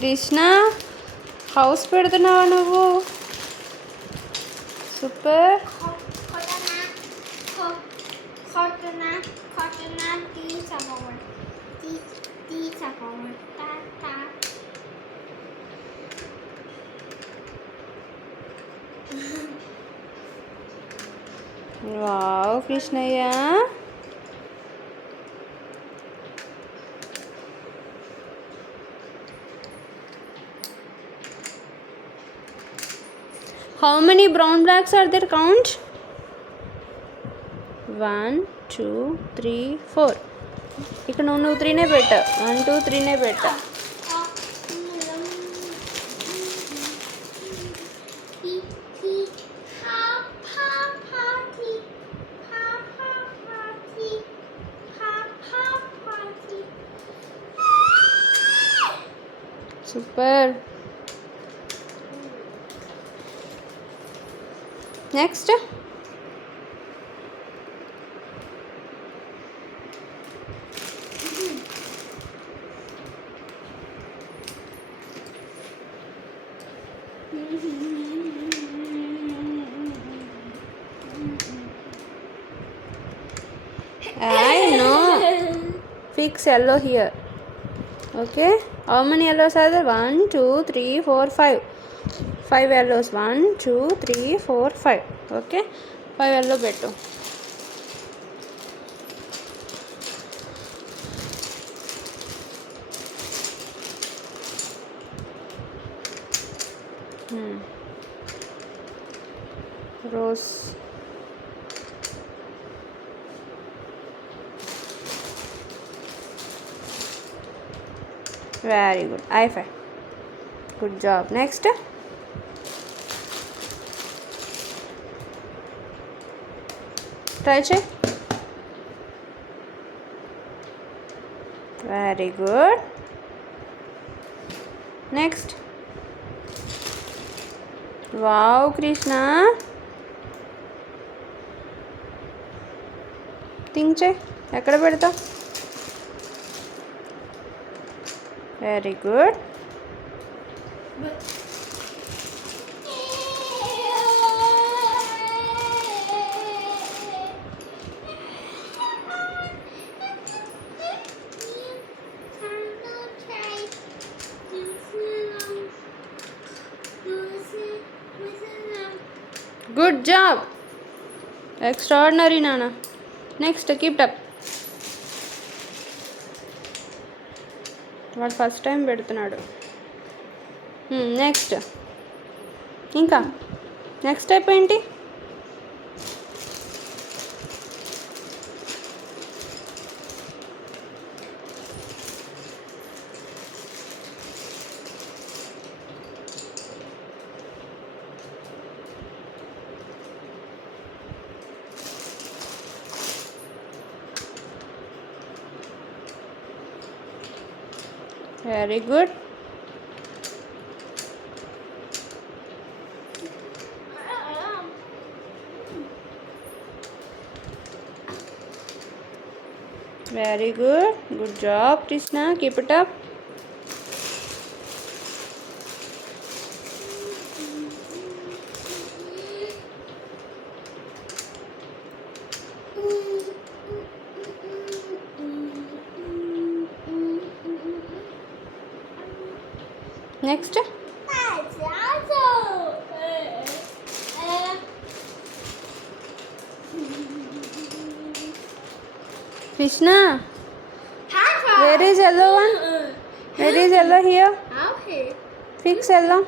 Krishna house పెడుతున్నావా నువ్వు? Super. Wow Krishnayya. How many brown blocks are there? Count. 1 2 3 4. ఇక్కడ నువ్వు 3నే పెట్టు. 1 2 3నే పెట్టు. Super. Next I know. Fix yellow here. Okay. How many yellows are there? 1 2 3 4 5. 5 yellows. 1 2 3 4 5. Okay. 5 yellow పెట్టు. Rose. Very good. High five. Good job. Next. Try check. Very good. Next. Wow Krishna. Think check. ఎక్కడ పెడతావు? Very good. Good job. Extraordinary నాన్న. Next keep up. వాడు first time పెడుతున్నాడు. Next ఇంకా next type ఏంటి? Very good. Very good. Good job Krishna. Keep it up. Next Krishna. Where is yellow one? Where is yellow here? Fix yellow.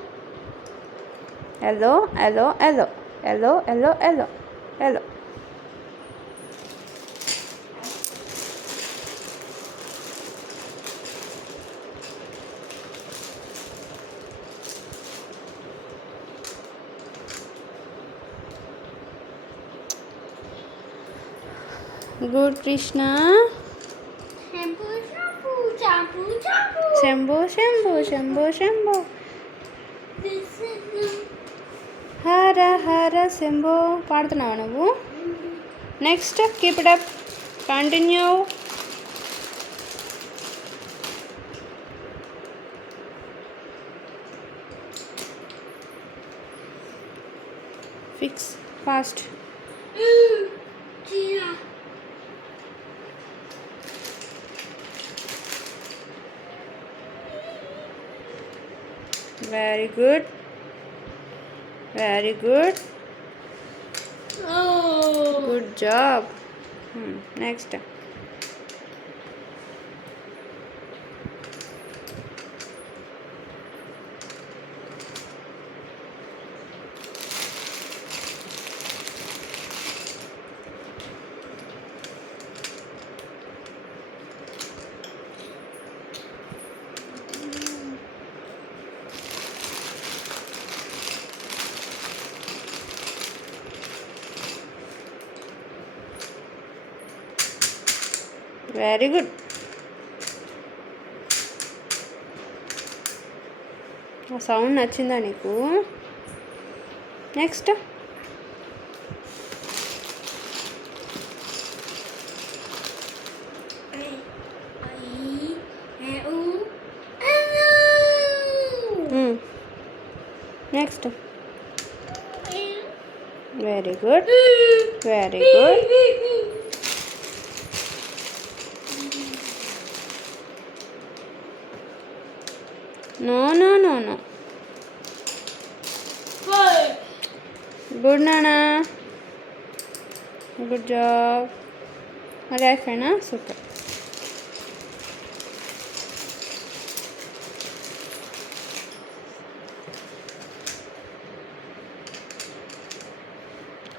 Yellow, yellow, yellow, yellow, yellow, yellow, yellow. Good Krishna. Shambho, Shambho, Shambho, Shambho. హర హర శంభో. పాడుతున్నావా నువ్వు? Next keep it up. Continue. Fix fast. Very good. Very good. Oh. Good job. Next. Very good. ఆ sound నచ్చిందా నీకు? Next. Next. Very good. Very good. No, no, no, no. Good, Nana. Good job. అది అయిపోయినా? Super.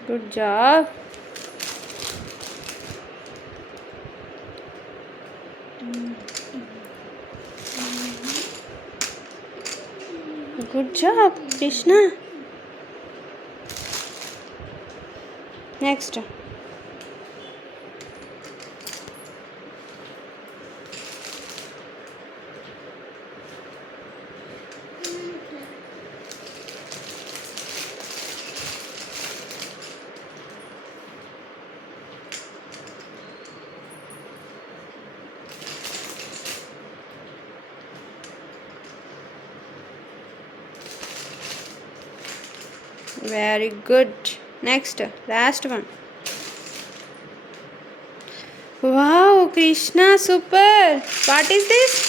Good job. Good job, Krishna. Next. Very good. Next, last one. Wow, Krishna, super. What is this?